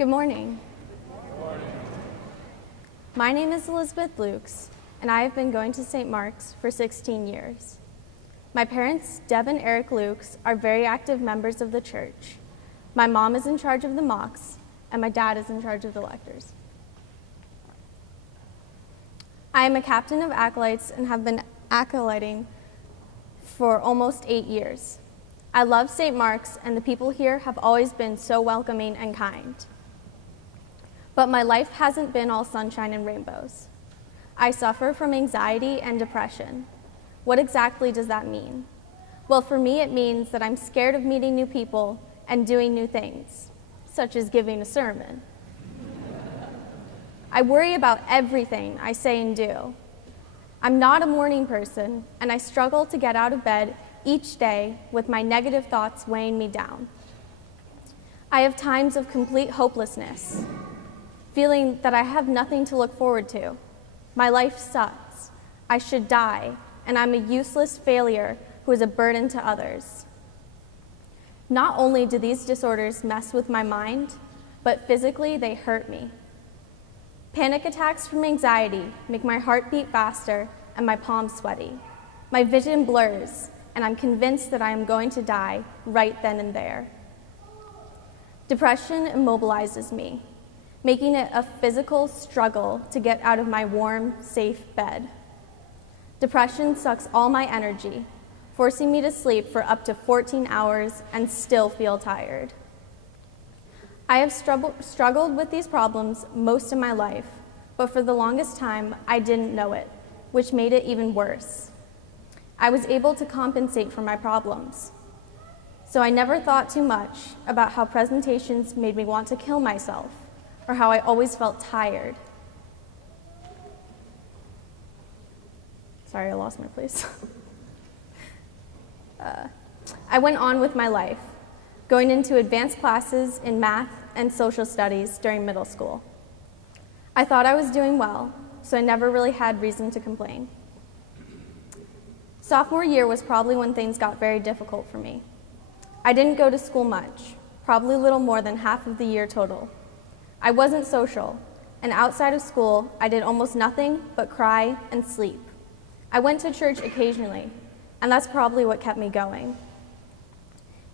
Good morning. My name is Elizabeth Luchs, and I have been going to St. Mark's for 16 years. My parents, Deb and Eric Luchs, are very active members of the church. My mom is in charge of the mocks, and my dad is in charge of the lectors. I am a captain of acolytes and have been acolyting for almost 8 years. I love St. Mark's, and the people here have always been so welcoming and kind. But my life hasn't been all sunshine and rainbows. I suffer from anxiety and depression. What exactly does that mean? Well, for me, it means that I'm scared of meeting new people and doing new things, such as giving a sermon. I worry about everything I say and do. I'm not a morning person, and I struggle to get out of bed each day with my negative thoughts weighing me down. I have times of complete hopelessness, feeling that I have nothing to look forward to. My life sucks. I should die, and I'm a useless failure who is a burden to others. Not only do these disorders mess with my mind, but physically they hurt me. Panic attacks from anxiety make my heart beat faster and my palms sweaty. My vision blurs, and I'm convinced that I am going to die right then and there. Depression immobilizes me, making it a physical struggle to get out of my warm, safe bed. Depression sucks all my energy, forcing me to sleep for up to 14 hours and still feel tired. I have struggled with these problems most of my life, but for the longest time, I didn't know it, which made it even worse. I was able to compensate for my problems, so I never thought too much about how presentations made me want to kill myself, or how I always felt tired. Sorry, I lost my place. I went on with my life, going into advanced classes in math and social studies during middle school. I thought I was doing well, so I never really had reason to complain. Sophomore year was probably when things got very difficult for me. I didn't go to school much, probably a little more than half of the year total. I wasn't social, and outside of school, I did almost nothing but cry and sleep. I went to church occasionally, and that's probably what kept me going.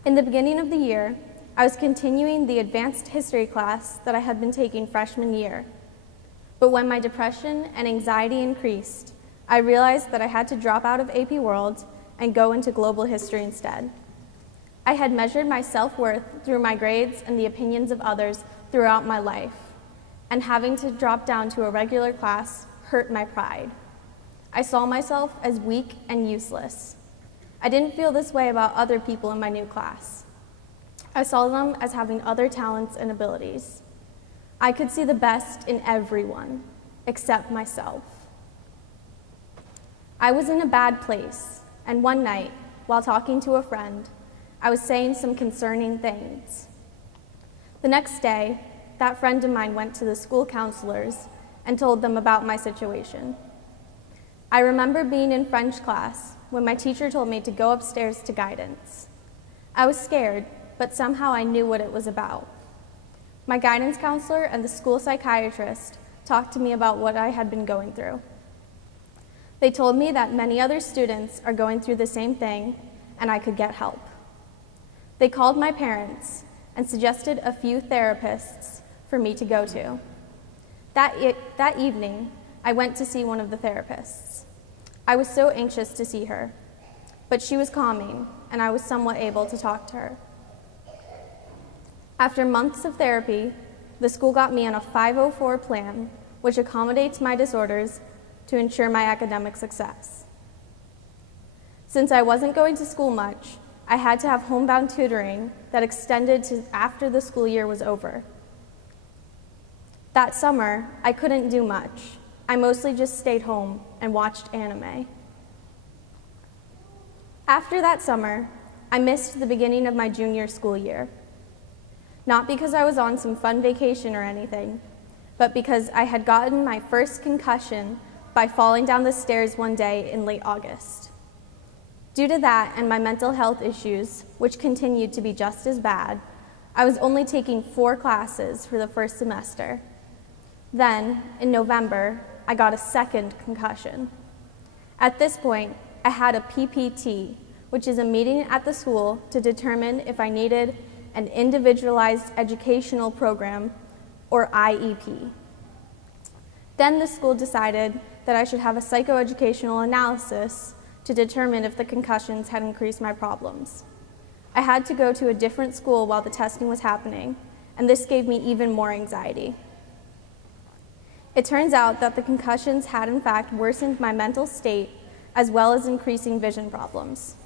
In the beginning of the year, I was continuing the advanced history class that I had been taking freshman year. But when my depression and anxiety increased, I realized that I had to drop out of AP World and go into global history instead. I had measured my self-worth through my grades and the opinions of others throughout my life, and having to drop down to a regular class hurt my pride. I saw myself as weak and useless. I didn't feel this way about other people in my new class. I saw them as having other talents and abilities. I could see the best in everyone, except myself. I was in a bad place, and one night, while talking to a friend, I was saying some concerning things. The next day, that friend of mine went to the school counselors and told them about my situation. I remember being in French class when my teacher told me to go upstairs to guidance. I was scared, but somehow I knew what it was about. My guidance counselor and the school psychiatrist talked to me about what I had been going through. They told me that many other students are going through the same thing and I could get help. They called my parents and suggested a few therapists for me to go to. That evening, I went to see one of the therapists. I was so anxious to see her, but she was calming, and I was somewhat able to talk to her. After months of therapy, the school got me on a 504 plan, which accommodates my disorders to ensure my academic success. Since I wasn't going to school much, I had to have homebound tutoring that extended to after the school year was over. That summer, I couldn't do much. I mostly just stayed home and watched anime. After that summer, I missed the beginning of my junior school year. Not because I was on some fun vacation or anything, but because I had gotten my first concussion by falling down the stairs one day in late August. Due to that and my mental health issues, which continued to be just as bad, I was only taking 4 classes for the first semester. Then, in November, I got a second concussion. At this point, I had a PPT, which is a meeting at the school to determine if I needed an individualized educational program, or IEP. Then the school decided that I should have a psychoeducational analysis to determine if the concussions had increased my problems. I had to go to a different school while the testing was happening, and this gave me even more anxiety. It turns out that the concussions had in fact worsened my mental state as well as increasing vision problems.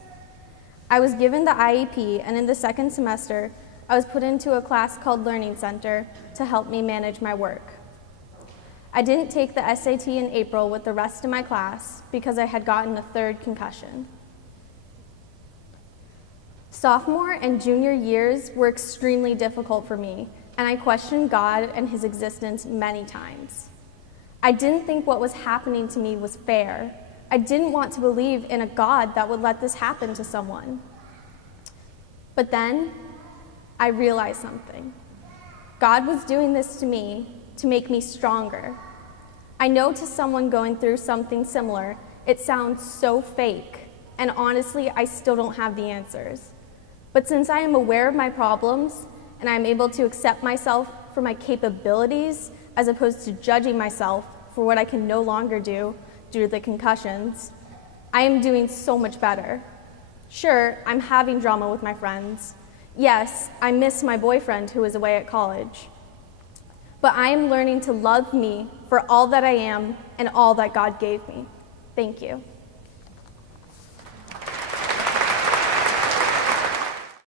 I was given the IEP, and in the second semester, I was put into a class called Learning Center to help me manage my work. I didn't take the SAT in April with the rest of my class because I had gotten a third concussion. Sophomore and junior years were extremely difficult for me, and I questioned God and His existence many times. I didn't think what was happening to me was fair. I didn't want to believe in a God that would let this happen to someone. But then, I realized something. God was doing this to me to make me stronger. I know to someone going through something similar, it sounds so fake, and honestly, I still don't have the answers. But since I am aware of my problems, and I'm able to accept myself for my capabilities, as opposed to judging myself for what I can no longer do due to the concussions, I am doing so much better. Sure, I'm having drama with my friends. Yes, I miss my boyfriend who is away at college. But I am learning to love me for all that I am and all that God gave me. Thank you.